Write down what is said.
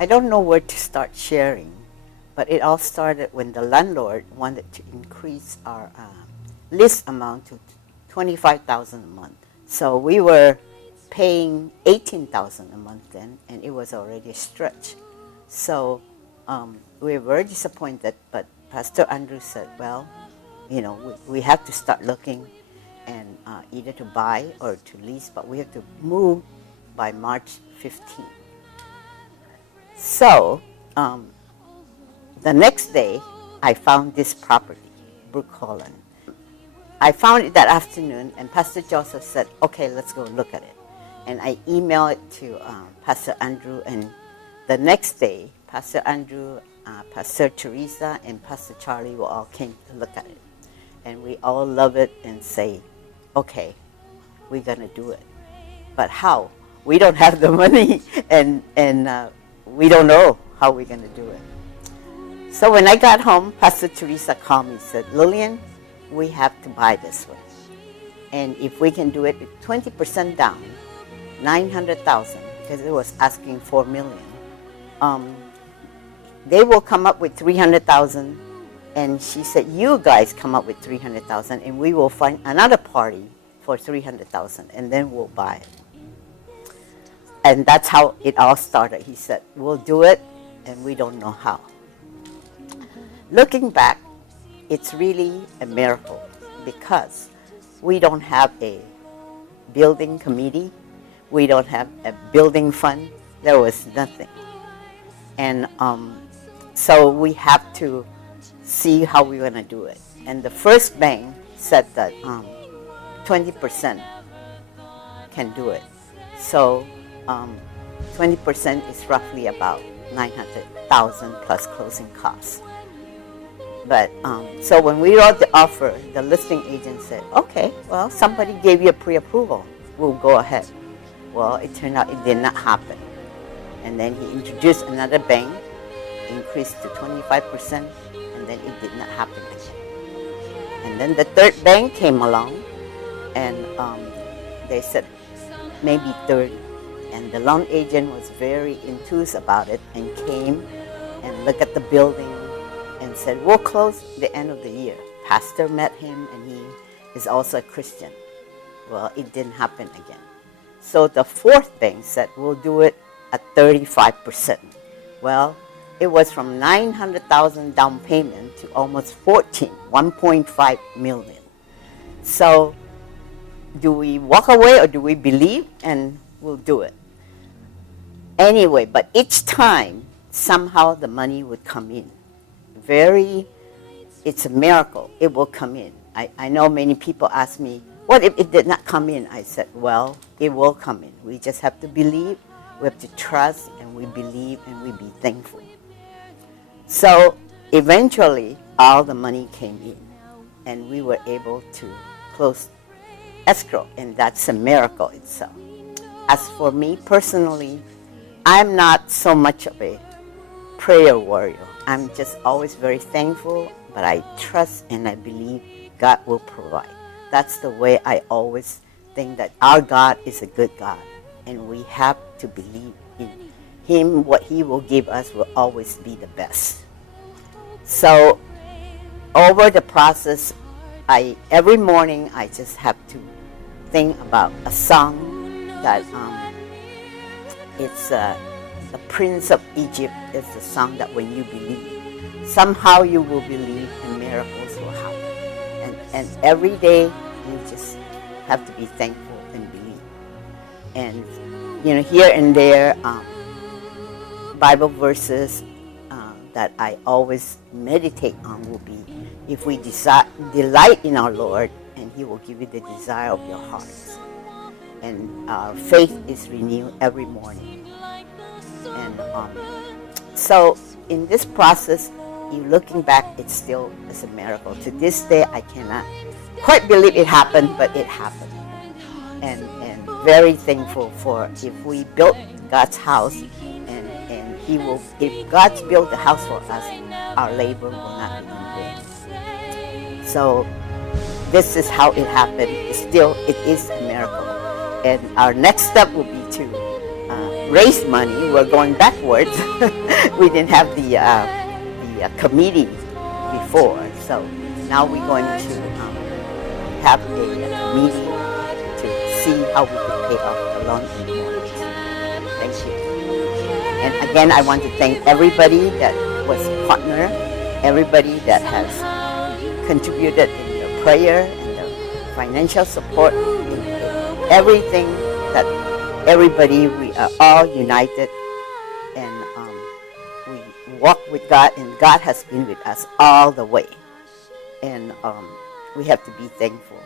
I don't know where to start sharing, but it all started when the landlord wanted to increase our lease amount to $25,000 a month. So we were paying $18,000 a month then, and it was already a stretch. So we were very disappointed, but Pastor Andrew said, well, we have to start looking and either to buy or to lease, but we have to move by March 15th. So the next day, I found this property, Brook Holland. I found it that afternoon, and Pastor Joseph said, okay, let's go look at it. And I emailed it to Pastor Andrew, and the next day, Pastor Andrew, Pastor Teresa, and Pastor Charlie all came to look at it. And we all love it and say, okay, we're going to do it. But how? We don't have the money, and we don't know how we're going to do it. So when I got home, Pastor Teresa called me and said, Lillian, we have to buy this one. And if we can do it with 20% down, $900,000, because it was asking $4 million, they will come up with $300,000. And she said, you guys come up with $300,000, and we will find another party for $300,000, and then we'll buy it. And that's how it all started. He said, we'll do it, and we don't know how. Looking back, it's really a miracle because we don't have a building committee. We don't have a building fund. There was nothing. And so we have to see how we're going to do it. And the first bank said that 20% can do it. So 20% is roughly about $900,000 plus closing costs. But so when we wrote the offer, the listing agent said, okay, well, somebody gave you a pre-approval. We'll go ahead. Well, it turned out it did not happen. And then he introduced another bank, increased to 25%, and then it did not happen again. And then the third bank came along, and they said maybe 30. And the loan agent was very enthused about it and came and looked at the building and said, we'll close the end of the year. Pastor met him, and he is also a Christian. Well, it didn't happen again. So the fourth bank said, we'll do it at 35%. Well, it was from $900,000 down payment to almost $1.5 million. So do we walk away or do we believe and we'll do it? Anyway, but each time, somehow the money would come in. It's a miracle. It will come in. I know many people ask me, what if it did not come in? I said, well, it will come in. We just have to believe, we have to trust, and we believe, and we be thankful. So eventually, all the money came in, and we were able to close escrow, and that's a miracle itself. As for me personally, I'm not so much of a prayer warrior. I'm just always very thankful, but I trust and I believe God will provide. That's the way I always think, that our God is a good God, and we have to believe in Him. What He will give us will always be the best. So over the process, every morning I just have to think about a song that it's the Prince of Egypt is the song that when you believe, somehow you will believe and miracles will happen. And every day you just have to be thankful and believe. And here and there, Bible verses that I always meditate on will be, if we delight in our Lord, and He will give you the desire of your hearts. And our faith is renewed every morning. And so in this process, you looking back, it still is a miracle. To this day, I cannot quite believe it happened, but it happened. And very thankful for, if we built God's house, and He will, if God's built the house for us, our labor will not be in vain. So this is how it happened. Still, it is a miracle. And our next step will be to raise money. We're going backwards. We didn't have the committee before, so now we're going to have a committee to see how we can pay off the loan and mortgage. Thank you. And again, I want to thank everybody that was partner, everybody that has contributed in the prayer and the financial support, in everything that everybody, we are all united, and we walk with God, and God has been with us all the way, and we have to be thankful.